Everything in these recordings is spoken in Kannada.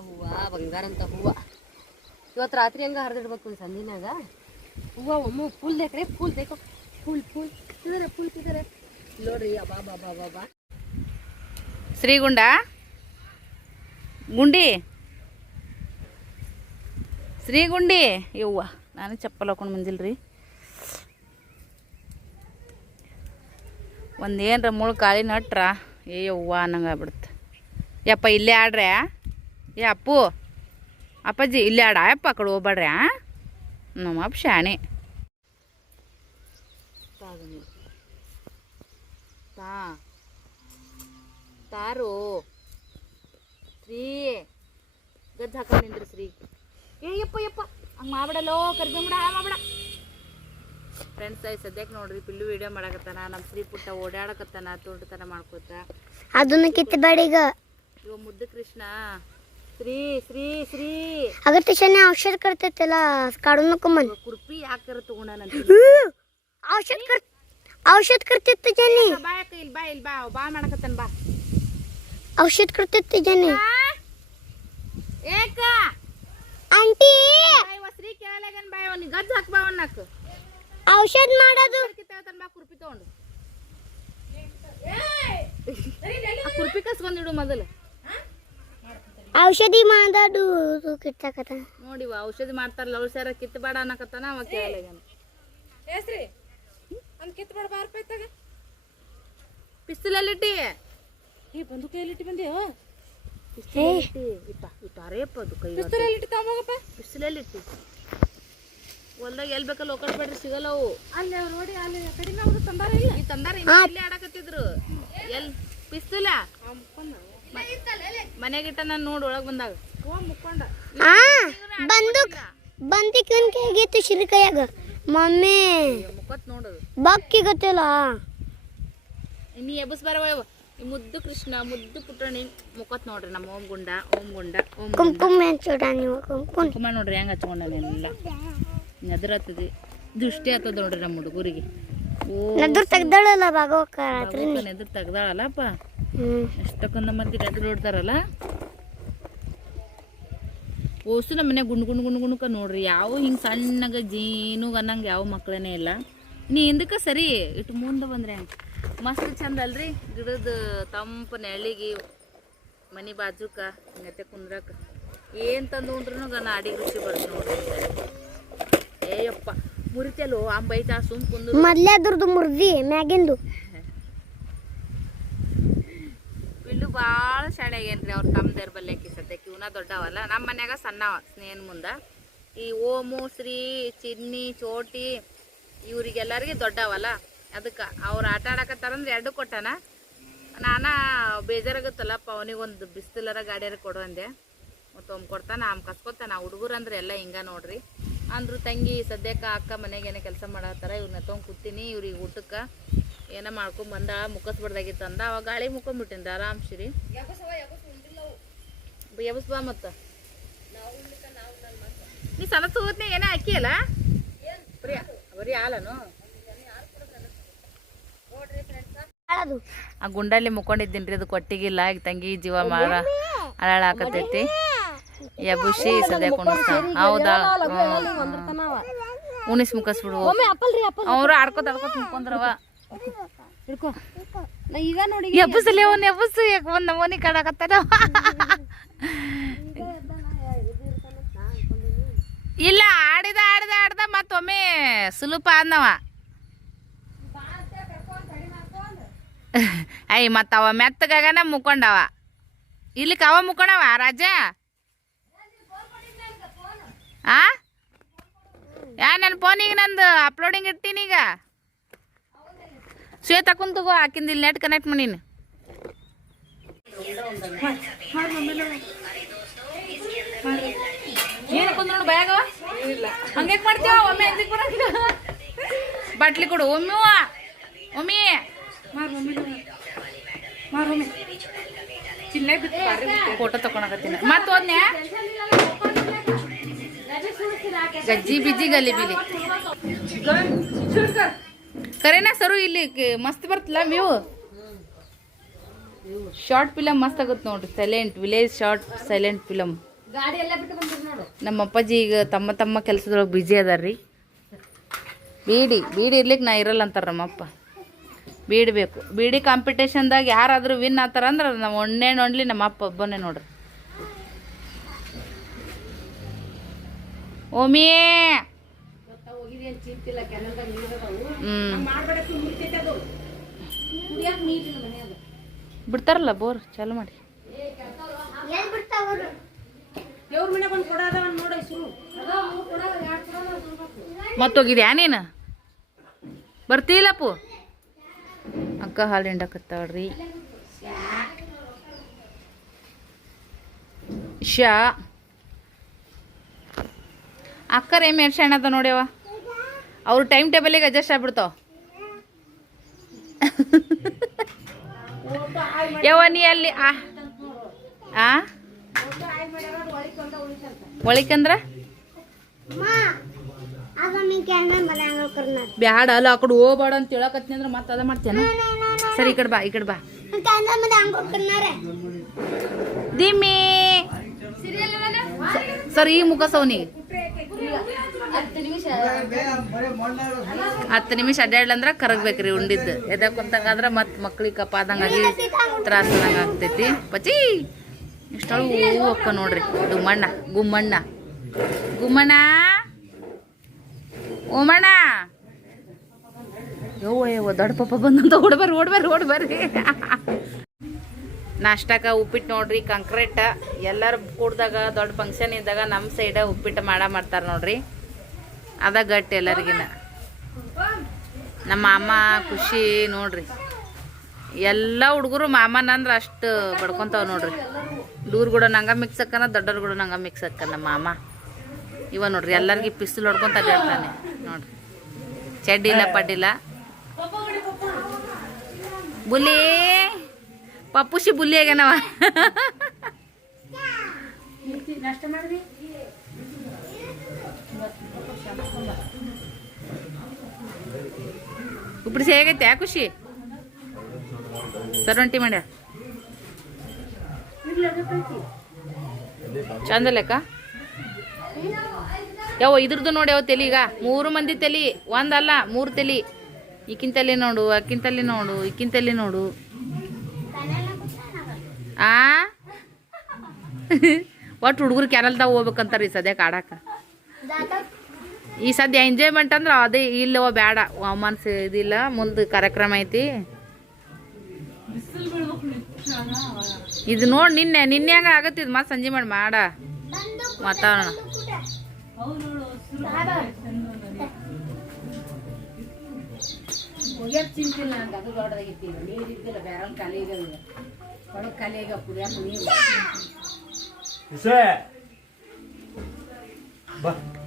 ಹೂವ ಬಂಗಾರ ಅಂತ ಹೂವ ಇವತ್ತು ರಾತ್ರಿ ಹಂಗ ಹರಿದಿಡ್ಬೇಕು ಸಂದಿನಾಗ ಹೂವ ಒಮ್ಮೆ ಫುಲ್ ದೇಕ್ರೆ ಫುಲ್ ಬೇಕೋ ಫುಲ್ ಇದಾರೆ ಫುಲ್ ಇದಾರೆ ನೋಡ್ರಿ ಅಬಾ ಬಾಬಾ ಬಾಬಾ ಶ್ರೀಗುಂಡ ಗುಂಡಿ ಶ್ರೀಗುಂಡಿ ಯವ್ವ ನಾನು ಚಪ್ಪಲ್ ಹಾಕೊಂಡು ಬಂದಿಲ್ರಿ ಒಂದೇನ್ರ ಮುಳು ಗಾಳಿ ನಟ್ರ ಏ ಯವ್ವ ಅನ್ನಂಗೆ ಆಗ್ಬಿಡುತ್ತೆ ಯಪ್ಪ ಇಲ್ಲೇ ಆಡ್ರೆ ಏ ಅಪ್ಪು ಅಪ್ಪಾಜಿ ಇಲ್ಲೇ ಆಡ ಯಪ್ಪ ಆ ಕಡೆ ಹೋಗ್ಬೇಡ್ರಿ ನಮ್ಮಪ್ಪ ಶಾಣೆ ತಾರು ಶ್ರೀ ಗಜ್ಜ ಹಾಕೊಂಡಿದ್ರಿ ಶ್ರೀ ಏ ಯಪ್ಪ ಹಂಗೆ ಮಾಡ್ಬಿಡಲ್ಲೋ ಕರ್ಕೊಂಬಿಡ ಮಾಡ್ಬಿಡ ಫ್ರೆಂಡ್ಸ್ ಸದ್ಯಕ್ಕೆ ನೋಡ್ರಿ ಪಿಲ್ಲು ವಿಡಿಯೋ ಮಾಡಕತ್ತಾನ ನಮ್ಮ ಶ್ರೀ ಪುಟ್ಟ ಓಡಾಡಕತ್ತಾನ ತೋಟತನ ಮಾಡ್ಕೋತ ಅದನ್ನ ಕಿತ್ತಬೇಡ ಈಗ ಇವ ಮುದ್ದು ಕೃಷ್ಣ ಶ್ರೀ ಶ್ರೀ ಶ್ರೀ अगर त्याने औषध करते त्याला काढू नको म्हण ಕುರ್ಪಿ ಯಾಕಾರ ತಗೊಂಡಾನಂತ औषध करते त्याने ಬಾ ಇಲ್ಲಿ ಬಾ ಇಲ್ಲಿ ಬಾ ಮಾಡಕತ್ತಾನ ಬಾ औषध करते त्याने ಏಕ आंटी ಶ್ರೀ ಕೇಳಲಾಗನ್ ಬಾ ಅವನಿಗೆ ಗಜ್ಜ ಹಾಕ್ ಬಾ ಅವನ್ನಕ್ औषध ಮಾಡೋದು ಬಾ ಕುರ್ಪಿ ತಗೊಂಡು ಕುರ್ಪಿ ಕಸ್ಕೊಂಡಿಡು ಮೊದಲು ಔಷಧಿ ಮಾಡೋದು ಕಿತ್ತಕತ್ತ ನೋಡಿವ ಔಷಧಿ ಮಾಡ್ತಾರಲ್ಲ ಅವ್ರು ಸೇರ ಕಿತ್ತಬೇಡ ಅನ್ನಕತ್ತಾನ ಅವ ಕೇಳಲಾಗನ್ ಏಸ್ರಿ ಒಂದು ಕಿತ್ಬೇಡ ಬಾರ್ಪೈತಾಗ ಪಿಸ್ತೂಲಲ್ಲಿಟ್ಟಿ ಏ ಬಂದು ಕೈಯಲ್ಲಿಟ್ಟು ಬಂದೇವ ಇಟ್ಟಾರೇಪ್ಪ ಅದು ಕೈ ಪಿಸ್ತೂಲಲ್ಲಿಟ್ಟು ತಗೊಂಬೋಗಪ್ಪ ಪಿಸ್ತೂಲಲ್ಲಿಟ್ಟಿ ಹೊಲ್ದಾಗ ಎಲ್ಲಿ ಬೇಕಲ್ಲ ಹೋಗಟ್ಬೇಡ್ರಿ ಸಿಗಲ್ಲ ಅವು ಅಲ್ಲಿ ಅವ್ರು ನೋಡಿ ಅಲ್ಲಿ ಕಡಿಮೆ ಆಗೋದು ತಂದಾರ ಇಲ್ಲ ಈ ತಂದಾರ ಇಲ್ಲಿ ಆಡಕತ್ತಿದ್ರು ಎಲ್ಲಿ ಪಿಸ್ತೂಲ ಮನೆಗಿಟ್ಟ ನಾನು ನೋಡಿ ಒಳಗೆ ಬಂದಾಗ ಮುಕ್ಕೊಂಡ ಬಂದಿಕ್ ಇವನ್ ಹೇಗಿತ್ತು ಶಿರಿ ಕೈಯಾಗ ಮಮ್ಮಿ ಮುಖತ್ ನೋಡೋದು ಬಕ್ಕಿ ಗೊತ್ತಿಲ್ಲ ನೀ ಎಬ್ಬಸ್ ಬರವ ಈ ಮುದ್ದು ಕೃಷ್ಣ ಮುದ್ದು ಪುಟ್ಟಣಿ ಮುಖತ್ ನೋಡ್ರಿ ನಮ್ಮ ಓಂ ಗುಂಡ ಕುಂಕುಮ ಹಚ್ಚೋಡ ನೀವು ಕುಂಕುಮ ನೋಡ್ರಿ ಹೆಂಗೆ ಹಚ್ಕೊಂಡಲ್ಲ ನದ್ರತ್ತದಿ ದೃಷ್ಟಿ ಆಗ್ತದ ನೋಡ್ರಿ ನಮ್ಮ ಹುಡುಗರಿಗೆ ನದ್ರು ತೆಗ್ದಾಳಲ್ಲ ಭಾಗವಕ ರಾತ್ರಿ ಎದುರು ತೆಗ್ದಾಳಲ್ಲಪ್ಪ ಎಷ್ಟಕ್ಕೊಂದ ಮಂದಿ ಎದುರು ನೋಡ್ತಾರಲ್ಲ ಓಸು ನಮ್ಮ ಮನೆ ಗುಣಕ ನೋಡ್ರಿ ಯಾವ ಹಿಂಗೆ ಸಣ್ಣಗ ಜೀನುಗ ಅನ್ನಂಗೆ ಯಾವ ಮಕ್ಕಳೇನೇ ಇಲ್ಲ ನೀ ಹಿಂದಕ್ಕೆ ಸರಿ ಇಟ್ಟು ಮುಂದೆ ಬಂದ್ರೆ ಮಸ್ತ್ ಚಂದ ಅಲ್ರಿ ಗಿಡದ ತಂಪು ನೆಳಿಗೆ ಮನೆ ಬಾಜುಕ ಹಿಂಗತ್ತೆ ಕುಂದ್ರಕ ಏನು ತಂದು ಉಂಡ್ರು ನಾ ಅಡಿಗೆ ರುಚಿ ಬರ್ತದೆ ನೋಡ್ರಿ ಏಯಪ್ಪ ಮುರಿತಲ್ಲೋ ಅಂಬೈತಾ ಸುಮ್ ಕುಂದು ಮೊದ್ಲೇ ಅದ್ರದ್ದು ಮುರ್ದಿ ಮ್ಯಾಗಿಂದು ಬಿಲ್ಲು ಭಾಳ ಶಾಣೆ ಆಗೇನ್ರಿ ಅವ್ರು ತಮ್ಮದೇರ್ ಬಲ್ಯಾಕಿ ಸದ್ಯಕ್ಕೆ ಇವನ ದೊಡ್ಡವಲ್ಲ ನಮ್ಮ ಮನ್ಯಾಗ ಸಣ್ಣವ ಸ್ನೇಹನ್ ಮುಂದೆ ಈ ಓಮು ಶ್ರೀ ಚಿನ್ನಿ ಚೋಟಿ ಇವ್ರಿಗೆಲ್ಲರಿಗೆ ದೊಡ್ಡವಲ್ಲ ಅದಕ್ಕೆ ಅವ್ರು ಆಟ ಆಡಕತ್ತಾರಂದ್ರೆ ಎರಡು ಕೊಟ್ಟಾನ ನಾನಾ ಬೇಜಾರಾಗುತ್ತಲ್ಲಪ್ಪ ಅವನಿಗೊಂದು ಬಿಸ್ತಲರ ಗಾಡಿಯಾರ ಕೊಡು ಅಂದೆ ಮತ್ತು ಒಮ್ಮೆ ಕೊಡ್ತಾನ ಆಮ್ ಕಸ್ಕೊತಾನ ಹುಡುಗರು ಅಂದ್ರೆ ಎಲ್ಲ ಹಿಂಗ ನೋಡ್ರಿ ಅಂದ್ರು ತಂಗಿ ಸದ್ಯಕ್ಕೆ ಅಕ್ಕ ಮನೆಗೆ ಏನೋ ಕೆಲಸ ಮಾಡತ್ತಾರ ಇವ್ರನ್ನ ತೊಗೊಂಡು ಕೂತೀನಿ ಇವ್ರಿಗೆ ಊಟಕ್ಕೆ ಏನೋ ಮಾಡ್ಕೊಂಡ್ ಬಂದ ಮುಖಸ್ಬಡ್ದಾಗಿತ್ತು ಅಂದ ಅವಾಗ ಗಾಳಿ ಮುಕ್ಕೊಂಡ್ಬಿಟ್ಟಿನ್ರಿ ಆರಾಮ್ ಸಿರಿ ಎಬಸ್ ಬಾ ಮತ್ತ ನೀ ಸನತ್ ಹೋದ್ನೆ ಏನೋ ಅಕ್ಕಿ ಅಲ್ಲ ಬರೀ ಹಾಲನು ಆ ಗುಂಡಲ್ಲಿ ಮುಕ್ಕೊಂಡಿದ್ದೀನ್ರಿ ಅದು ಕೊಟ್ಟಿಗಿಲ್ಲ ಈಗ ತಂಗಿ ಜೀವ ಮಾರ ಅಳಾಳ ಹಾಕತೈತಿ ಎಬುಷಿ ಸದ್ಯ ಕುಣಿಸ್ತಾ ಹೌದಾ ಉಣಿಸ್ ಮುಖಸ್ಬಿಡು ಅವ್ರು ಆಡ್ಕೊತ ಮುಕ್ಕೊಂಡ್ರವ ಈಗ ನೋಡಿ ಎಬ್ಬಸಲಿ ಅವನ್ ಎಬ್ಬಸು ಯಾಕೆ ಒಂದ್ ನಮೂನಿ ಕಾಡಕತ್ತಾನ ಇಲ್ಲ ಆಡ್ದ ಮತ್ತೊಮ್ಮೆ ಸುಲುಪ ಅಂದವ ಐ ಮತ್ತ ಅವ ಮೆತ್ತಗಾಗನ ಮುಕ್ಕೊಂಡವ ಇಲ್ಲಿಕ್ ಅವ ಮುಕ್ಕೊಂಡವ ರಾಜ ನನ್ನ ಫೋನಿಗೆ ನಂದು ಅಪ್ಲೋಡಿಂಗ್ ಇರ್ತೀನಿ ಈಗ ಶ್ವೇತ ಕುಂತಗೋ ಹಾಕಿಂದ ಇಲ್ಲಿ ನೆಟ್ ಕನೆಕ್ಟ್ ಮಾಡೀನಿ ಏನು ಕುಂದ್ರು ಬ್ಯಾಗ ಹಂಗೆ ಮಾಡ್ತೀವ ಒಮ್ಮೆ ಎಂದಿಗೆ ಬರಂಗ ಬಾಟ್ಲಿ ಕೊಡು ಒಮ್ಮೆ ಚಿಲ್ಲೆ ಬಿತ್ತು ಫೋಟೋ ತಕೊಳಕತ್ತೀನಿ ಮತ್ತೆ ಹೋದ್ನ್ಯಾ ಗಜ್ಜಿ ಬಿಜ್ಜಿ ಗಲಿ ಬಿಲಿ ಕರೆನಾ ಸರು ಇಲ್ಲಿ ಮಸ್ತ್ ಬರ್ತಲ್ಲ ವ್ಯೂ ಶಾರ್ಟ್ ಫಿಲಮ್ ಮಸ್ತ್ ಆಗುತ್ತೆ ನೋಡ್ರಿ silent village short silent film ಗಾಡಿ ಎಲ್ಲ ಬಿಟ್ಟು ಬಂದಿರಿ ನೋಡು. ನಮ್ಮ ಅಪ್ಪಾಜಿ ಈಗ ತಮ್ಮ ಕೆಲಸದೊಳಗೆ ಬ್ಯುಸಿ ಅದಾರ್ರಿ. ಬೀಡಿ ಇರ್ಲಿಕ್ಕೆ ನಾ ಇರಲ್ಲ ಅಂತಾರೆ ನಮ್ಮಪ್ಪ. ಬೀಡಿ ಬೇಕು. ಬೀಡಿ ಕಾಂಪಿಟೇಷನ್ದಾಗ ಯಾರಾದರೂ ವಿನ್ ಆತಾರ ಅಂದ್ರೆ ನಾವು ಒನ್ಲಿ ನಮ್ಮ ಅಪ್ಪ ಒಬ್ಬನೇ ನೋಡ್ರಿ. ಓಮಿಯೇ ಬಿಡ್ತಾರಲ್ಲ ಬೋರ್ ಚಾಲು ಮಾಡಿ. ಮತ್ತೋಗಿದ್ಯಾ ನೀನು? ಬರ್ತೀಲಪ್ಪು. ಅಕ್ಕ ಹಾಲು ಹಿಂಡಕತ್ತಾಳ್ರಿ. ಶಾ ಅಕ್ಕರ ಏಮ್ ಎರ್ಷಣ್ ಅದ ನೋಡ್ಯವ. ಅವ್ರ ಟೈಮ್ ಟೇಬಲಿಗೆ ಅಡ್ಜಸ್ಟ್ ಆಗ್ಬಿಡ್ತಾವ. ಯವ್ವ ನೀ ಅಲ್ಲಿ ಒಳಿಕಂದ್ರ ಬ್ಯಾಡ ಅಲ್ಲ ಆ ಕಡೆ ಹೋಗ್ಬೇಡ ಅಂತ ಹೇಳಕತ್ನಿ ಅಂದ್ರೆ ಮತ್ತೆ ಅದ ಮಾಡ್ತೇನೆ. ಸರಿ ಈ ಕಡೆ ಬಾ ದಿಮ್ಮಿ. ಸರಿ ಈ ಮುಖ ಸೌನಿ 10 ನಿಮಿಷ ಅಡ್ಡಾಡ್ಲಂದ್ರ ಕರಗ್ಬೇಕ್ರಿ ಉಂಡಿದ್ದು. ಎದ ಕುಂತಂಗಾದ್ರ ಮತ್ ಮಕ್ಳಿಗೆ ಕಪ್ಪಾದಂಗಾಗಿ ತ್ರಾಸದಂಗ ಆಗ್ತೈತಿ. ಪಚಿ ಇಷ್ಟೊಳು ಹೂವು ಅಕ್ಕ ನೋಡ್ರಿ. ಗುಮ್ಮಣ್ಣ ಓಮಣ್ಣ. ಯವ್ವ ದೊಡ್ಡ ಪಪ್ಪ ಬಂದಂತ ಓಡ್ಬರ್ರಿ. ನಾಷ್ಟಕ್ಕ ಉಪ್ಪಿಟ್ಟು ನೋಡ್ರಿ. ಕಾಂಕ್ರೀಟ್ ಎಲ್ಲರೂ ಕೂಡ್ದಾಗ ದೊಡ್ಡ ಫಂಕ್ಷನ್ ಇದ್ದಾಗ ನಮ್ಮ ಸೈಡ ಉಪ್ಪಿಟ್ಟು ಮಾಡ್ತಾರೆ ನೋಡ್ರಿ. ಅದ ಗಟ್ಟಿ ಎಲ್ಲರಿಗಿನ. ನಮ್ಮ ಮಾಮ ಖುಷಿ ನೋಡ್ರಿ. ಎಲ್ಲ ಹುಡುಗರು ಮಾಮನ ಅಂದ್ರೆ ಅಷ್ಟು ಬಡ್ಕೊತಾವ ನೋಡ್ರಿ. ಹುಡುಗರು ಕೂಡ ನಂಗೆ ಮಿಕ್ಸ್ ಅಕ್ಕನ, ದೊಡ್ಡವ್ರು ಕೂಡ ನಂಗೆ ಮಿಕ್ಸ್ ಅಕ್ಕ ನಮ್ಮ ಮಾಮ. ಇವ ನೋಡ್ರಿ ಎಲ್ಲರಿಗೆ ಪಿಸ್ತೂಲ್ ಹೊಡ್ಕೊಂತ ಅಡ್ಡಾಡ್ತಾನೆ ನೋಡ್ರಿ. ಚಡ್ಡಿಲ್ಲ ಪಡ್ಡಿಲ್ಲ. ಬುಲಿ ಪಪ್ಪುಶಿ ಬುಲ್ಲಿ ಆಗ್ಯಾನವ. ಉಪ್ಪಿಡಿಸಿ ಹೇಗೈತೆ ಯಾ ಖುಷಿ? ಸರ್ವಂಟಿ ಮಾಡ್ಯ ಚಂದ ಲೆಕ್ಕ. ಇದ್ರದ್ದು ನೋಡಿ ತಲಿ. ಈಗ 3 ಮಂದಿ ತಲಿ, ಒಂದಲ್ಲ 3 ತಲಿ. ಈಕಿನ ತಲೆ ನೋಡು, ಅಕ್ಕಿನ ತಲೆ ನೋಡು, ಈಕಿನ ತಲೆ ನೋಡು. ಒಟ್ಟು ಹುಡುಗರು ಕ್ಯಾನಲ್ದಾಗ ಹೋಗ್ಬೇಕಂತಾರ ಈ ಸದ್ಯಕ್ಕೆ ಆಡಾಕ. ಈ ಸದ್ಯ ಎಂಜಾಯ್ಮೆಂಟ್ ಅಂದ್ರೆ ಅದೇ. ಇಲ್ಲವ ಬೇಡ ಮನ್ಸು ಇದಿಲ್ಲ. ಮುಂದೆ ಕಾರ್ಯಕ್ರಮ ಐತಿ. ಇದು ನೋಡಿ ನಿನ್ನೆ ಹಂಗ ಆಗತ್ತಿದ್ ಮತ್ತೆ ಸಂಜೆ ಮಾಡ ವಾತಾವರಣ. ಚಿಂತಿಲ್ಲ ಅಂತ ಅದು ದೊಡ್ಡದಾಗಿತ್ತು. ನೀರಿದ್ದಿಲ್ಲ ಬೇರೆ ಕಲಿಗ ಕುಡಿಯಾಕ ನೀರು.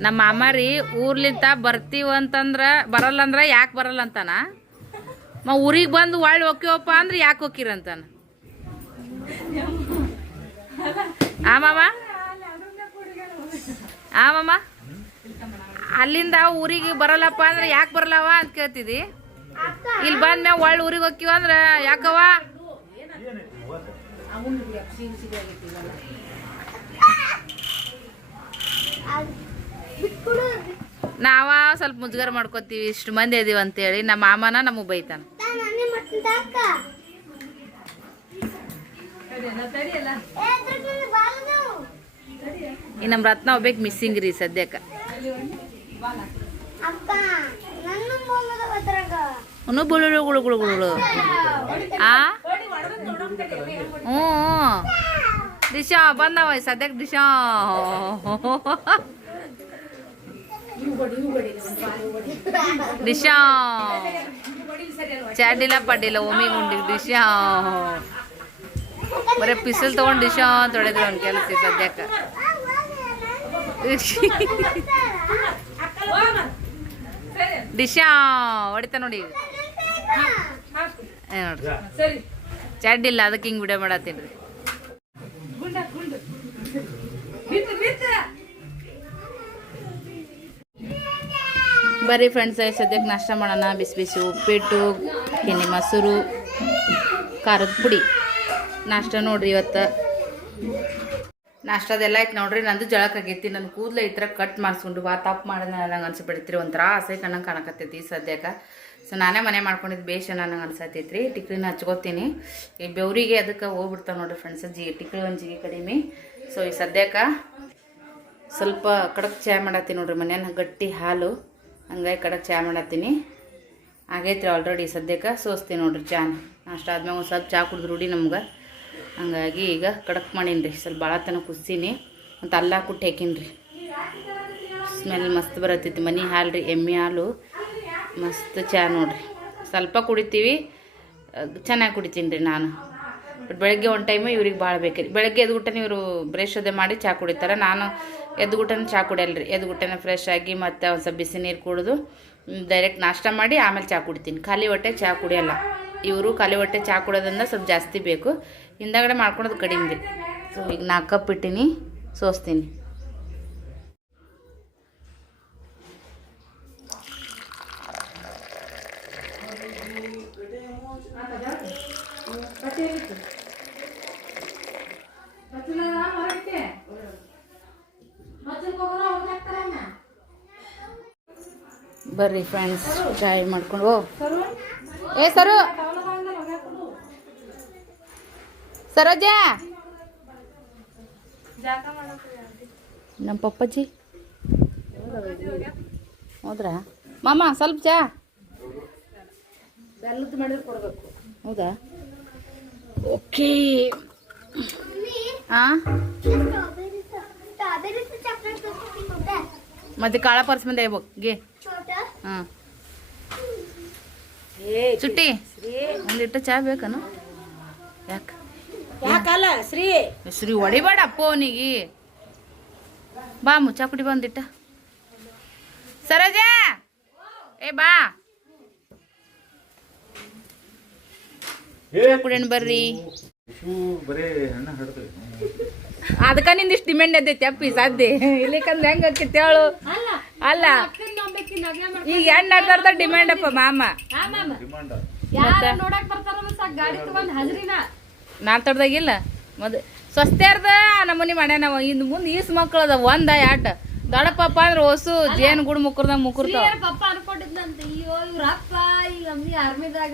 ನಮ್ಮ ಮಾಮಾರಿ ಊರ್ಲಿಂತ ಬರ್ತೀವಂತಂದ್ರ ಬರಲ್ಲ ಅಂದ್ರ ಯಾಕೆ ಬರಲ್ಲ ಅಂತಾನ. ಊರಿಗೆ ಬಂದು ಒಳ್ಳೆ ಹೋಕ್ಯವಪ್ಪ ಅಂದ್ರೆ ಯಾಕೆ ಹೋಕಿರಂತಾನ. ಮಾಮ ಅಲ್ಲಿಂದ ಊರಿಗೆ ಬರಲ್ಲಪ್ಪ ಅಂದ್ರೆ ಯಾಕೆ ಬರಲ್ಲವ ಅಂತ ಕೇಳ್ತಿದಿ. ಇಲ್ಲಿ ಬಂದ್ಮ್ಯಾಗ ಒಳ್ಳೆ ಊರಿಗೆ ಹೋಕ್ಕಿವ ಅಂದ್ರೆ ಯಾಕವ. ನಾವ ಸ್ವಲ್ಪ ಮುಜುಗರ ಮಾಡ್ಕೋತೀವಿ ಇಷ್ಟು ಮಂದಿ ಇದೀವಿ ಅಂತೇಳಿ. ನಮ್ಮ ಮಾಮನ ನಮಗೆ ಬೈತಾನ. ಈ ನಮ್ಮ ರತ್ನ ಹೋಗ್ಬೇಕು ಮಿಸ್ಸಿಂಗ್ ರೀ ಸದ್ಯಕ್ಕೆ. ಗುಳು ಹ್ಞೂ ದಿಶಾ ಬಂದವ ಸದ್ಯಕ್ಕೆ. ದಿಶಾ ಚಾಡಿಲ್ಲ ಪಡ್ಡಿಲ್ಲ ಒಮ್ಮಿಗೆ ಉಂಡಿಗೆ ದಿಶಾ ಬರೀ ಪಿಸಲ್ ತಗೊಂಡು ದಿಶಾ ಅಂತ ಹೊಡೆದ್ರು ಒಂದು ಕೆಲಸ ಸದ್ಯಕ್ಕೆ. ದಿಶಾ ಹೊಡಿತ ನೋಡಿ ನೋಡ್ರಿ. ಚಡ್ಡಿಲ್ಲ ಅದಕ್ಕೆ ಹಿಂಗೆ ವಿಡಿಯೋ ಮಾಡತ್ತೀನಿ ರೀ. ಬರ್ರಿ ಫ್ರೆಂಡ್ಸ್ ಸದ್ಯಕ್ಕೆ ನಾಷ್ಟ ಮಾಡೋಣ. ಬಿಸಿ ಬಿಸಿ ಉಪ್ಪಿಟ್ಟು, ಕೆನೆ ಮೊಸರು, ಖಾರದ ಪುಡಿ ನಾಷ್ಟ ನೋಡ್ರಿ ಇವತ್ತು. ನಾಷ್ಟದೆಲ್ಲ ಆಯ್ತು ನೋಡ್ರಿ. ನಂದು ಜಳಕಾಗೈತಿ. ನನ್ನ ಕೂದಲ ಈ ಥರ ಕಟ್ ಮಾಡಿಸ್ಕೊಂಡು ತಪ್ಪು ಮಾಡೋಣ ನಂಗೆ ಅನ್ಸಿಬಿಡ್ತೀರಿ. ಒಂಥರ ಆಸೆ ಕಣ್ಣಂಗೆ ಕಾಣಕತ್ತೈತಿ ಸದ್ಯಕ್ಕೆ. ಸೊ ನಾನೇ ಮನೆ ಮಾಡ್ಕೊಂಡಿದ್ದು ಬೇಷ ನನಗೆ ಅನ್ಸತ್ತೈತ್ರಿ. ಟಿಕ್ಲಿನ ಹಚ್ಕೋತೀನಿ. ಈ ಬೆವರಿಗೆ ಅದಕ್ಕೆ ಹೋಗ್ಬಿಡ್ತಾವೆ ನೋಡ್ರಿ ಫ್ರೆಂಡ್ಸ್. ಟಿಕ್ಲಿ ಒಂದು ಜಿಗಿ ಕಡಿಮೆ. ಸೊ ಈ ಸದ್ಯಕ್ಕೆ ಸ್ವಲ್ಪ ಕಡಕ್ ಚಹಾ ಮಾಡತ್ತೀನಿ ನೋಡ್ರಿ. ಮನೇನ ಗಟ್ಟಿ ಹಾಲು ಹಂಗಾಗಿ ಕಡಕ್ ಚಹಾ ಮಾಡತ್ತೀನಿ. ಆಗೈತ್ರಿ ಆಲ್ರೆಡಿ. ಸದ್ಯಕ್ಕೆ ಸೋಸ್ತೀನಿ ನೋಡ್ರಿ ಚಹಾ. ನಾಷ್ಟ ಆದ್ಮೇಲೆ ಒಂದು ಸ್ವಲ್ಪ ಚಹಾ ಕುಡಿದು ರೂಢಿ ನಮ್ಗೆ. ಹಂಗಾಗಿ ಈಗ ಕಡಕ್ ಮಾಡೀನಿ ರೀ. ಸ್ವಲ್ಪ ಭಾಳ ತನಕ ಕುದಿಸೀನಿ ಮತ್ತು ಅಲ್ಲ ಕುಟ್ಟಿ ಹಾಕೀನಿ ರೀ. ಸ್ಮೆಲ್ ಮಸ್ತ್ ಬರತ್ತೈತಿ. ಮನೆ ಹಾಲು ರೀ, ಎಮ್ಮೆ ಹಾಲು. ಮಸ್ತ್ ಚಹಾ ನೋಡ್ರಿ. ಸ್ವಲ್ಪ ಕುಡಿತೀವಿ, ಚೆನ್ನಾಗಿ ಕುಡಿತೀನಿ ರೀ ನಾನು. ಬಟ್ ಬೆಳಗ್ಗೆ ಒಂದು ಟೈಮು ಇವ್ರಿಗೆ ಭಾಳ ಬೇಕ್ರಿ. ಬೆಳಗ್ಗೆ ಎದ್ಗುಟ್ಟನೆ ಇವರು ಬ್ರಷ್ ಅದೇ ಮಾಡಿ ಚಹಾ ಕುಡಿತಾರೆ. ನಾನು ಎದ್ಗುಟ್ಟನೆ ಚಹಾ ಕುಡಿಯಲ್ಲ ರೀ. ಎದ್ಗುಟ್ಟನೆ ಫ್ರೆಶ್ ಆಗಿ ಮತ್ತು ಒಂದು ಸ್ವಲ್ಪ ಬಿಸಿ ನೀರು ಕುಡಿದು ಡೈರೆಕ್ಟ್ ನಾಷ್ಟ ಮಾಡಿ ಆಮೇಲೆ ಚಹಾ ಕುಡಿತೀನಿ. ಖಾಲಿ ಹೊಟ್ಟೆ ಚಹಾ ಕುಡಿಯಲ್ಲ. ಇವರು ಖಾಲಿ ಹೊಟ್ಟೆ ಚಹಾ ಕುಡಿಯೋದ್ರಿಂದ ಸ್ವಲ್ಪ ಜಾಸ್ತಿ ಬೇಕು. ಹಿಂದಗಡೆ ಮಾಡ್ಕೊಳೋದು ಕಡಿಮೆ ರೀ. ಸೊ ಈಗ 4 ಕಪ್ ಇಟ್ಟೀನಿ, ಸೋಸ್ತೀನಿ. ಬರ್ರಿ ಫ್ರೆಂಡ್ಸ್, ಚಾಯ್ ಮಾಡ್ಕೊಂಡು. ಏ ಸರು, ಸರೋಜಾ, ನಮ್ಮ ಪಪ್ಪಾಜಿ ಹೌದ್ರಾ? ಮಾಮ ಸ್ವಲ್ಪ ಚಾ ಬೆಲ್ಲದ ಮಾಡಿದ್ರೆ ಕೊಡ್ಬೇಕು. ಹೌದಾ? ಓಕೆ. ಹಾಂ, ಮತ್ತೆ ಕಾಳ ಪರ್ಸ್ ಮಂದಿ ಗೆ. ಹಾಂ, ಚುಟ್ಟಿ ಒಂದಿಟ್ಟು ಚಾ ಬೇಕನು? ಯಾಕೆ ಯಾಕಲ್ಲ ಶ್ರೀ ಶ್ರೀ ಹೊಡಿಬೇಡ ಫೋನಿಗೆ. ಬಾ ಮುಚ್ಚಾ ಕುಡಿ ಬಂದಿಟ್ಟ. ಸರೋಜಾ, ಏ ಬಾ ಕುಡಿಯನ್ ಬರ್ರಿ. ಅದಕ್ಕ ನಿಂದಿಷ್ಟು ಡಿಮ್ಯಾಂಡ್ ಎದ್ದೈತಿ ಅಪ್ಪಿ ಸಾಧ್ಯ. ಇಲ್ಲಿಕಂದ್ರೆ ಹೆಂಗ ಆಕೈತಿ ಹೇಳು? ಅಲ್ಲ ಈಗ ಹೆಣ್ಣು ಆಡ್ತಾರ ಡಿಮ್ಯಾಂಡ್ ಅಪ್ಪ ಮಾಮ. ನಾನ್ ತೊಡ್ದಾಗಿಲ್ಲ ಮದ್ ಸ್ವಸ್ಥರ್ದ ನಮ್ಮನಿ ಮಾಡ್ಯಾನ. ಇನ್ನು ಮುಂದೆ ಈಸ್ ಮಕ್ಳದ 1 2 ದೊಡ್ಡಪ್ಪ ಅಂದ್ರೆ ಹೊಸು ಜೇನು ಗುಡ್ ಮುಕ್ಕರ್ದಾಗ ಮುಕ್ಕರ್ತಾವ. ಪಪ್ಪ ಅನ್ಕೊಂಡಿದ್ನಂತ, ಅಯ್ಯೋ ಇವ್ರ ಅಪ್ಪ ಈಗ ನಮ್ಗೆ ಆರ್ಮಿದಾಗ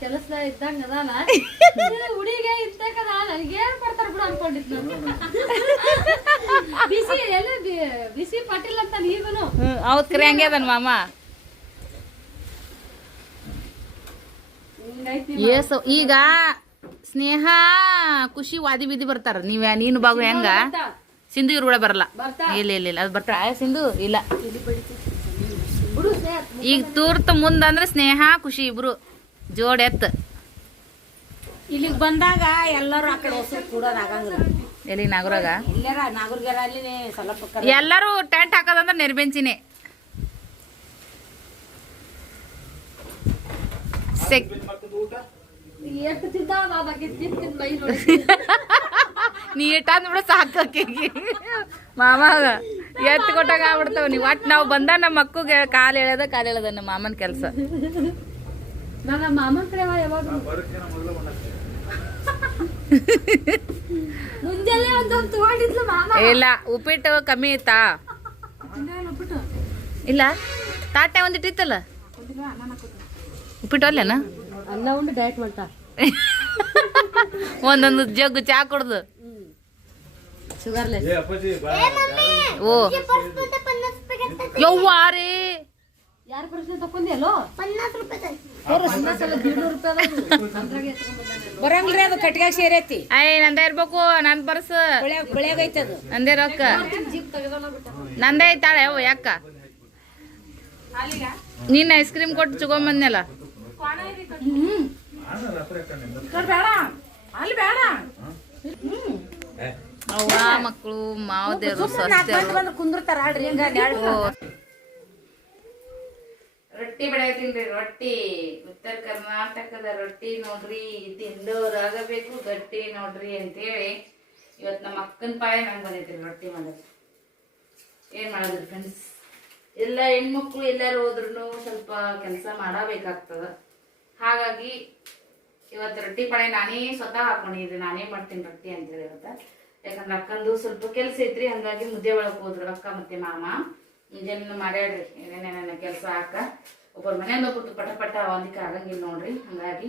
ಕೆಲಸ ಇದ್ದಂಗ ಅದಾನ, ಹುಡುಗ ಇದ್ದಾಗ ನನಗೇನ್ ಕೊಡ್ತಾರ ಬಿಡು ಅನ್ಕೊಂಡಿದ್ನ. ಬಿಸಿ ಎಲ್ಲ ಬಿಸಿ ಪಟ್ಟಿಲ್ಲ ಅಂತ ನೀವನು. ಹೌದ್ ಕರೆ ಹಂಗೆ ಅದನ್ ಮಾಮ. ಏಸು ಈಗ ಸ್ನೇಹ ಖುಷಿ ವಾದಿ ಬೀದಿ ಬರ್ತಾರ. ನೀನು ಬಾಗು ಹೆಂಗ ಸಿಂಧು ಇವ್ರ ಕೂಡ ಬರಲ್ಲ. ಇಲ್ಲ ಅದು ಬರ್ತಾಳ ಸಿಂಧು ಇಲ್ಲ. ಈಗ ತೂರ್ತ ಮುಂದಂದ್ರೆ ಸ್ನೇಹ ಖುಷಿ ಇಬ್ರು ಜೋಡ್ ಎತ್. ಇಲ್ಲಿಗೆ ಬಂದಾಗ ಎಲ್ಲರೂ ಆ ಕಡೆ ಹೊಸರು ಕೂಡೋದು ಆಗಂಗಿಲ್ಲ. ಎಲ್ಲಿ ನಾಗರಾಗ ಎಲ್ಲಾರ ನಾಗರ್ಗಾರ ಅಲ್ಲಿ ಸ್ವಲ್ಪ ಎಲ್ಲರೂ ಟೆಂಟ್ ಹಾಕೋದಂದ್ರೆ ನೆರ್ಬೆಂಚಿನೇ. ಎಷ್ಟು ತಿಂದ ಮೈ ನೋಡಿ ನೀ ಇಟ್ಟಾಂದ್ಬಿಡ ಸಾಕಿ ಮಾಮ ಎತ್ತು ಕೊಟ್ಟಾಗ ಆಗ್ಬಿಡ್ತಾವ. ನೀವು ಒಟ್ಟು ನಾವು ಬಂದ ನಮ್ಮ ಮಕ್ಕಳಿಗೆ ಕಾಲು ಎಳೆದ ನಮ್ಮ ಮಾಮನ ಕೆಲಸ. ನನ್ನ ಮಾಮನ ಕಡೆ ಯಾವಾಗ ಮುಂಜಾನೆ ಒಂದೊಂದು ತಗೊಂಡಿದ್ಲು ಮಾಮ. ಇಲ್ಲ ಉಪ್ಪಿಟ್ಟು ಕಮ್ಮಿ ಇತ್ತಾ? ಇಲ್ಲ ತಾಟೆ ಒಂದಿಟ್ಟಿತ್ತಲ್ಲ ಉಪ್ಪಿಟ್ಟು ಅಲ್ಲೇನ? ಅನ್ನ ಉಂಡು ಡಯಟ್ ಮಾಡ್ತಾ ಒಂದೊಂದು ಜಗ್ಗು ಚಾ ಕುಡ್ದು ಶುಗರ್ಲೆಸ್. ಓ ಯವ್ವಾರೇ, ಯಾರ ಪ್ರಶ್ನೆ ತಕೊಂಡಿ ಅಲ್ಲೋ? 50 ರೂಪಾಯಿ ಬರಂಗಿಲ್ರಿ, ಅದು ಕಟ್ಯಾಗ ಸೇರೈತಿ. ಅಯ್ಯ ನಂದೇ ಇರ್ಬೇಕು. ನನ್ ಪರ್ಸ್ ಬೆಳೆಯಾಗೈತೆ ಅದು. ನಂದೇ ರೊಕ್ಕ ನಂದೇ ಐತಾಳೆ. ಅವ್ ಯಾಕ ನೀನ್ ಐಸ್ ಕ್ರೀಮ್ ಕೊಟ್ಟು ಚುಗೊಂಬಂದ್ನಲ್ಲ. ಅವ್ವ ಮಕ್ಕಳು ಮಾವದೇವ್ರು ಸ್ವಸ್ಥರು ಕುಂದ್ರತಾರ. ರೊಟ್ಟಿ ಬೆಳೆಯತ್ತೀನಿ. ರೊಟ್ಟಿ ಉತ್ತರ ಕರ್ನಾಟಕದ ರೊಟ್ಟಿ ನೋಡ್ರಿ, ತಿಂದೋರಾಗಬೇಕು ಗಟ್ಟಿ ನೋಡ್ರಿ ಅಂತೇಳಿ ಇವತ್ತು ನಮ್ಮ ಅಕ್ಕನ ಪಾಯ ನಂಗೆ ಬಂದೈತಿ ರೊಟ್ಟಿ ಮಾಡೋದು. ಏನ್ ಮಾಡೋದ್ರಿ ಫ್ರೆಂಡ್ಸ್, ಎಲ್ಲ ಹೆಣ್ಮಕ್ಳು ಎಲ್ಲಾರು ಹೋದ್ರು ಸ್ವಲ್ಪ ಕೆಲಸ ಮಾಡಬೇಕಾಗ್ತದ. ಹಾಗಾಗಿ ಇವತ್ತು ರೊಟ್ಟಿ ಪಾಳೆ ನಾನೇ ಸ್ವತಃ ಹಾಕೊಂಡಿದ್ರಿ. ನಾನೇ ಮಾಡ್ತೀನಿ ರೊಟ್ಟಿ ಅಂತೇಳಿ ಇವತ್ತ. ಯಾಕಂದ್ರೆ ಅಕ್ಕಂದು ಸ್ವಲ್ಪ ಕೆಲಸ ಐತ್ರಿ, ಹಂಗಾಗಿ ಮುದ್ದೆ ಒಳಗೆ ಹೋದ್ರು ಅಕ್ಕ ಮತ್ತೆ ಮಾಮ. ಮುಂಜಾನೆ ಮಾಡ್ಯಾಡ್ರಿ ಏನೇನೇನ ಕೆಲಸ ಅಕ್ಕ. ಒಬ್ಬರ ಮನೆಯಿಂದ ಕೂತು ಪಟ ಪಟ ಒಂದಕ್ಕೆ ಆಗಂಗಿಲ್ಲ ನೋಡ್ರಿ. ಹಂಗಾಗಿ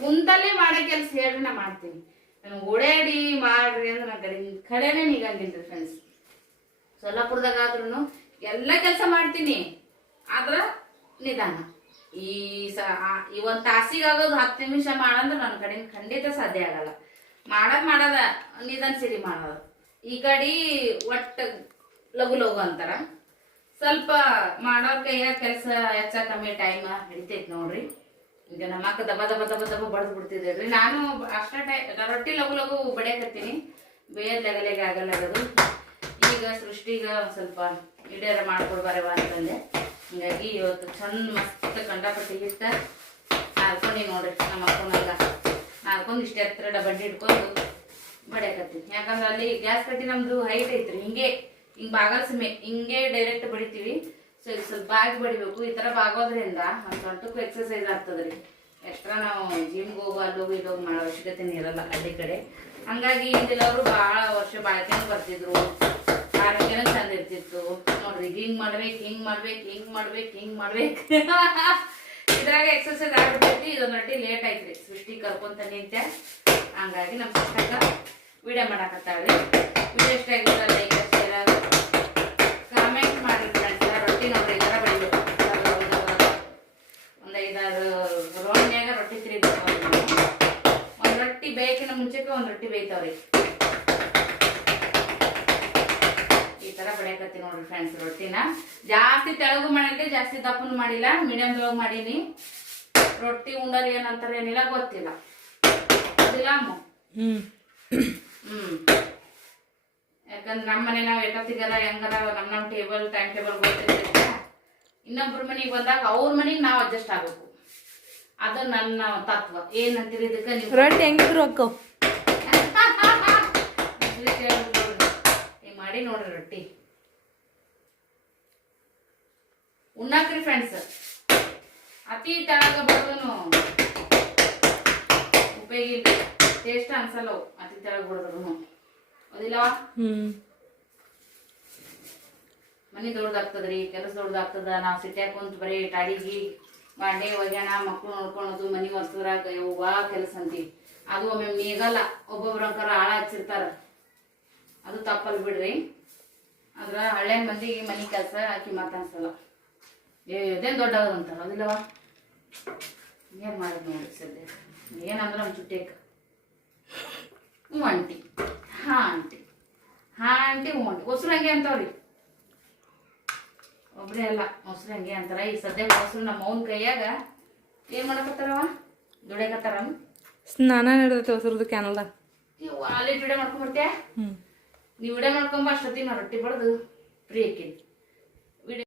ಕುಂತಲ್ಲೇ ಮಾಡೋ ಕೆಲಸ ಹೇಳ್ರಿ ನಾ ಮಾಡ್ತೀನಿ. ನಾನು ಓಡಾಡಿ ಮಾಡ್ರಿ ಅಂದ್ರೆ ನಾ ಕಡೆನೇ ನಿಗಂಗಿಲ್ರಿ ಫ್ರೆಂಡ್ಸ್. ಸೊಲ್ಲಾಪುರದಾಗ ಆದ್ರೂ ಎಲ್ಲ ಕೆಲಸ ಮಾಡ್ತೀನಿ, ಆದ್ರ ನಿಧಾನ. ಈ ಒಂದ್ ತಾಸಿಗೆ ಆಗೋದು 10 ನಿಮಿಷ ಮಾಡಂದ್ರೆ ನನ್ನ ಕಡೆ ಖಂಡಿತ ಸಾಧ್ಯ ಆಗಲ್ಲ. ಮಾಡದ ನಿಧಾನ ಸಿರಿ ಮಾಡೋದು. ಈ ಕಡೆ ಒಟ್ಟ ಲಘು ಲಘು ಅಂತಾರ, ಸ್ವಲ್ಪ ಮಾಡೋರ್ ಕೈಯಾಗ ಕೆಲಸ ಹೆಚ್ಚ ಕಮ್ಮಿ ಟೈಮ್ ಹಿಡಿತೈತಿ ನೋಡ್ರಿ. ಈಗ ನಮ್ಮ ಅಕ್ಕ ದಬ ದಬ ದಬ ದಬ ಬಡ್ದು ಬಿಡ್ತಿದ್ರಿ. ನಾನು ಅಷ್ಟ ರೊಟ್ಟಿ ಲಘು ಲಘು ಬಡಿಯಾಕತ್ತೀನಿ, ಬೇರೆ ಲೆಗಲೆಗೆ ಆಗಲ್ಲದು. ಈಗ ಸೃಷ್ಟಿಗ ಸ್ವಲ್ಪ ಇಡೇರ ಮಾಡ್ಕೊಡ್ಬಾರವ ಅಂತಂದೆ. ಹಿಂಗಾಗಿ ಇವತ್ತು ಚಂದ ಮಸ್ತ್ ಕಂಡಪಟ್ಟಿ ಹಿಟ್ಟ ನಾಲ್ಕೊಂಡು ನೋಡ್ರಿ. ನಮ್ಮ ಅಕ್ಕನಾಗ ನಾಲ್ಕೊಂಡು ಇಷ್ಟ ಎತ್ತರ ಡಬ್ಬಿ ಹಿಡ್ಕೊಂಡು ಬಡಿಯಾಕತ್ತೀನಿ. ಯಾಕಂದ್ರೆ ಅಲ್ಲಿ ಗ್ಯಾಸ್ ಕಟ್ಟಿ ನಮ್ದು ಹೈಟ್ ಐತ್ರಿ, ಹಿಂಗೆ ಬಾಗಲ್ ಸಿಮೆ ಹಿಂಗೆ ಡೈರೆಕ್ಟ್ ಬಡಿತೀವಿ. ಸೊ ಈಗ ಸ್ವಲ್ಪ ಬಾಗಿ ಬಡಿಬೇಕು. ಈ ತರ ಬಾಗೋದ್ರಿಂದ ಒಂದು ಸೊಂಟಕ್ಕೂ ಎಕ್ಸರ್ಸೈಸ್ ಆಗ್ತದ್ರಿ. ಎಕ್ಸ್ಟ್ರಾ ನಾವು ಜಿಮ್ಗೆ ಹೋಗೋ ಅಲ್ಲೋಗಿ ಇಲ್ಲೋಗಿ ಮಾಡೋ ಅವಶ್ಯಕತೆ ಇರಲ್ಲ ಅಡ್ಡಿ ಕಡೆ. ಹಂಗಾಗಿ ಹಿಂದಿಲವರು ಬಹಳ ವರ್ಷ ಬಾಳ್ಕೊಂಡು ಬರ್ತಿದ್ರು, ಆರೋಗ್ಯನ ಚಂದ ಇರ್ತಿತ್ತು ನೋಡ್ರಿ. ಹಿಂಗ್ ಮಾಡ್ಬೇಕು ಹಿಂಗ್ ಮಾಡ್ಬೇಕು ಹಿಂಗ್ ಮಾಡ್ಬೇಕು ಹಿಂಗ್ ಮಾಡ್ಬೇಕು ಇದ್ರಾಗ ಎಕ್ಸರ್ಸೈಸ್ ಆಗ್ಬಿಟ್ಟೈತಿ. ಇದೊಂದು ರೊಟ್ಟಿ ಲೇಟ್ ಐತ್ರಿ, ಸೃಷ್ಟಿ ಕರ್ಕೊಂತ ನಿಂತೆ. ಹಂಗಾಗಿ ನಮ್ಮ ಪುಸ್ತಕ ವಿಡಿಯೋ ಮಾಡಾಕತ್ತಾಳ್ರಿ. ವಿಡಿಯೋ ಇಷ್ಟ ಆಗಿಲ್ಲ ಲೈಕ್ ಶೇರ್ ಕಾಮೆಂಟ್ ಮಾಡಿ ಫ್ರೆಂಡ್ಸ್. ರೊಟ್ಟಿ ನೋಡ್ರಿ ಈ ಥರ ಬಡಿಬೇಕು. ಒಂದು 5-6 ರೌಂಡ್ನ್ಯಾಗ ರೊಟ್ಟಿ ತಿರುಗಬೇಕು. ಒಂದು ರೊಟ್ಟಿ ಬೇಕಿನ ಮುಂಚೆಗೆ ಒಂದು ರೊಟ್ಟಿ ಬೇಯ್ತಾವ್ರಿ. ಈ ತರ ಬಡಿಯಾಕತ್ತಿ ನೋಡ್ರಿ ಫ್ರೆಂಡ್ಸ್. ರೊಟ್ಟಿನ ಜಾಸ್ತಿ ತೆಳಗು ಮಾಡಿದ್ದೆ, ಜಾಸ್ತಿ ದಪ್ಪನು ಮಾಡಿಲ್ಲ, ಮೀಡಿಯಮ್ದೊಳಗೆ ಮಾಡೀನಿ. ರೊಟ್ಟಿ ಉಂಡಲ್ಲಿ ಏನಂತಾರ ಏನಿಲ್ಲ ಗೊತ್ತಿಲ್ಲ, ಅದಿಲ್ಲ ಅಮ್ಮ. ಯಾಕಂದ್ರೆ ನಮ್ಮ ಮನೆ ನಾವು ಎಷ್ಟೊತ್ತಿಗಾರ ಹೆಂಗಾರ ನಮ್ಮ ಟೇಬಲ್ ಟೈಮ್ ಟೇಬಲ್ ಗೊತ್ತಿರ್ತೈತೆ. ಇನ್ನೊಬ್ರ ಮನೆಗೆ ಬಂದಾಗ ಅವ್ರ ಮನೆಗೆ ನಾವು ಅಡ್ಜಸ್ಟ್ ಆಗ್ಬೇಕು. ಅದು ನನ್ನ ತತ್ವ. ಏನಂತೀರಿ ಇದಕ್ಕೆ ನೀವು? ರೊಟ್ಟಿ ಹೆಂಗಿದ್ರು ಅಕ್ಕ ಮಾಡಿ ನೋಡ್ರಿ ರೊಟ್ಟಿ ಉಣ್ಣಾಕ್ರಿ ಫ್ರೆಂಡ್ಸ್. ಅತಿ ತೆಳಗ ಬಡದನು ಉಪಯೋಗ ಟೇಸ್ಟ್ ಅನ್ಸಲ್ಲ ಅತಿ ತೆಳಗ ಬಡದ್ರು. ಅದಿಲ್ಲವಾ? ಮನೆ ದೊಡ್ಡದಾಗ್ತದ್ರಿ, ಕೆಲಸ ದೊಡ್ಡದಾಗ್ತದ. ನಾವು ಸಿಟ್ಯಾಗ ಕುಂತ ಬರೀ ಅಡಿಗೆ ಬಾಂಡೆ ಒಗ್ಯಾಣ ಮಕ್ಕಳು ನೋಡ್ಕೊಳೋದು ಮನೆ ಒರ್ಸೋರಾಗ ಯವ್ವಾ ಕೆಲಸ ಅಂತೀವಿ. ಅದು ಒಮ್ಮೆ ನೀಗಲ್ಲ, ಒಬ್ಬೊಬ್ರಂಕರ ಆಳ ಹಚ್ಚಿರ್ತಾರ, ಅದು ತಪ್ಪಲ್ ಬಿಡ್ರಿ. ಆದ್ರ ಹಳ್ಳೆ ಮಂದಿಗೆ ಮನೆ ಕೆಲಸ ಹಾಕಿ ಮಾತಾಡ್ಸಲ್ಲ, ಇದೇನು ದೊಡ್ಡದಂತಾರ. ಅದಿಲ್ಲವಾ? ಏನ್ ಮಾಡಿದ್ ನೋಡಿ ಸದ್ಯ. ಏನಂದ್ರ ನಮ್ಮ ಚುಟ್ಟೇಕ ಹ್ಞೂ ಆಂಟಿ, ಹಾ ಆಂಟಿ, ಹಾ ಆಂಟಿ, ಹ್ಞೂ ಆಂಟಿ. ಹೊಸ್ರು ಹಂಗೆ ಅಂತವ್ರಿ, ಒಬ್ರೇ ಅಲ್ಲ ಮೊಸರು ಹಂಗೆ ಅಂತಾರ. ಈ ಸದ್ಯ ಮೊಸರು ನಮ್ಮ ಅವನ ಕೈಯಾಗ ಏನ್ ಮಾಡಕತ್ತಾರವ? ದುಡಿಯಕತ್ತಾರ. ಸ್ನಾನ ನಡೆದೈತೆ ಹೊಸರದು ಕ್ಯಾನಲ್ದಾಗ. ಅಲ್ಲಿ ವಿಡಿಯೋ ಮಾಡ್ಕೊಂಡ್ ಬರ್ತೀಯ? ನೀವು ವಿಡಿಯೋ ಮಾಡ್ಕೊಂಬ ಅಷ್ಟೊತ್ತಿಗೆ ನಾ ರೊಟ್ಟಿ ಬಡ್ದು ಫ್ರೀ ಹಾಕಿನಿ.